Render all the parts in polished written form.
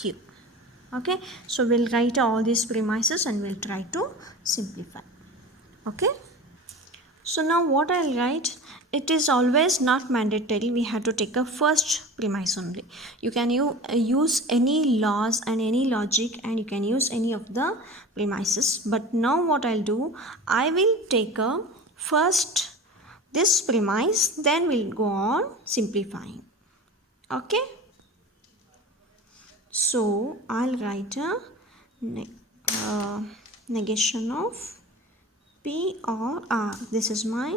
q. Okay, so we'll write all these premises and we'll try to simplify. Okay, so now what I'll write, it is always not mandatory we have to take a first premise only. You can use any laws and any logic, and you can use any of the premises. But now what I'll do, I will take a first this premise, then we'll go on simplifying. Okay, so I'll write a negation of P or R. This is my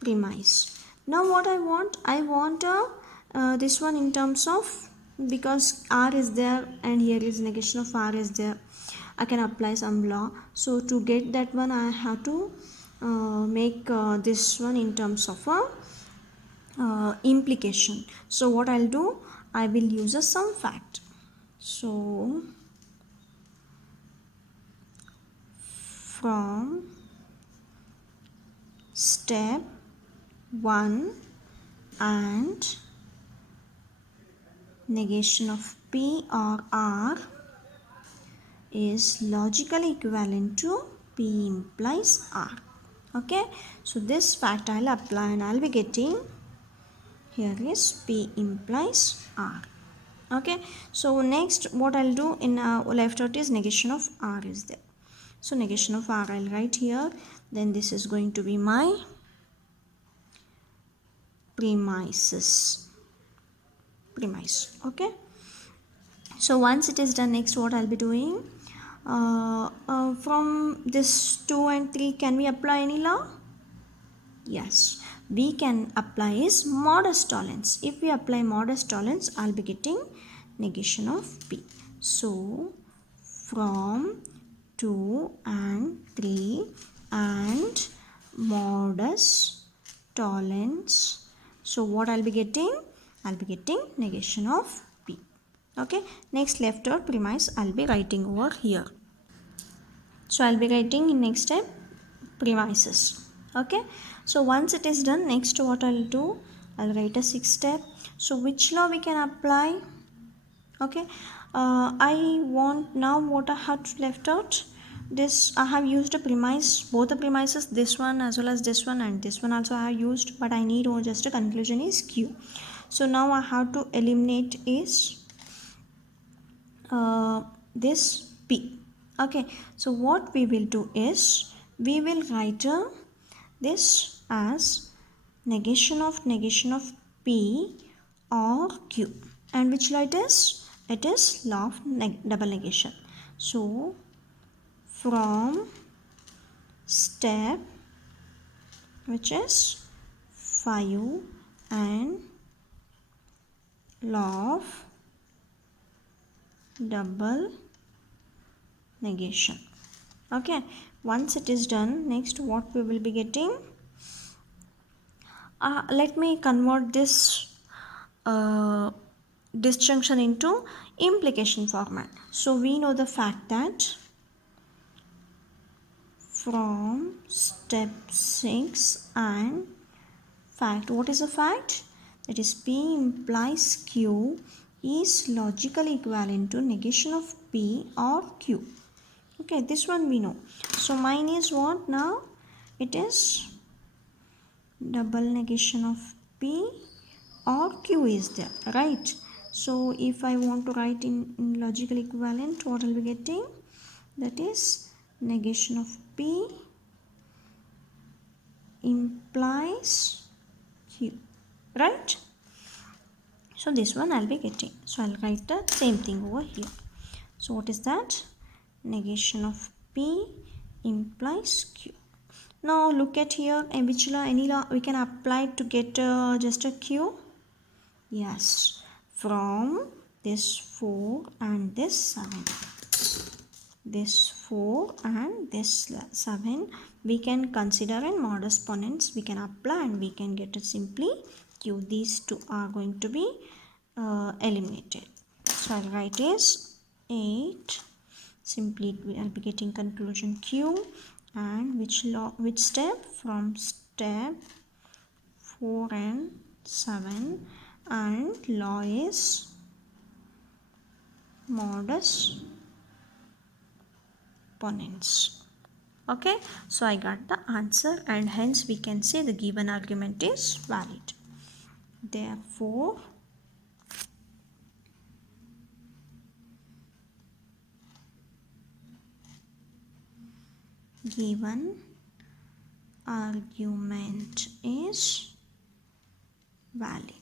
premise. Now what I want this one in terms of, because R is there and here is negation of R is there, I can apply some law. So to get that one I have to make this one in terms of a implication. So what I'll do, I will use a sum fact. So from step 1 and negation of P or R is logically equivalent to P implies R. Okay, so this fact I'll apply and I'll be getting, here is P implies R. Okay, so next what I'll do in left out is negation of R is there. So negation of R I'll write here, then this is going to be my premise. Okay, so once it is done, next what I'll be doing, from this 2 and 3 can we apply any law? Yes, we can apply is modus tollens. If we apply modus tollens, I'll be getting negation of P. So from 2 and 3 and modus tollens, so what I'll be getting? I'll be getting negation of P. Okay, next left out premise I'll be writing over here. So I'll be writing in next step premises. Okay, so once it is done, next what I'll do, I'll write a 6th step. So which law we can apply? Okay, I want now what I have left out, this I have used a premise, both the premises, this one as well as this one, and this one also I have used, but I need just a conclusion is Q. So now I have to eliminate is this P. Okay, so what we will do is, we will write this as negation of P or Q. And which law it is? It is law of double negation. So from step which is 5 and law of double negation. Okay, once it is done, next what we will be getting, let me convert this disjunction into implication format. So we know the fact that from step 6 and fact, what is the fact? That is P implies Q is logically equivalent to negation of P or Q. Okay, this one we know. So mine is what now? It is double negation of P or Q is there, right? So if I want to write in logical equivalent, what I'll be getting? That is negation of P implies Q, right? So this one I'll be getting. So I'll write the same thing over here. So what is that? Negation of P implies Q. Now look at here, which law, any law we can apply to get just a Q? Yes, from this 4 and this 7. This 4 and this 7 we can consider in modus ponens, we can apply and we can get it simply Q. These two are going to be eliminated. So I'll write is 8, simply I'll be getting conclusion Q. And which step? From step 4 and 7, and law is modus ponens. Okay, so I got the answer, and hence we can say the given argument is valid. Therefore given argument is valid.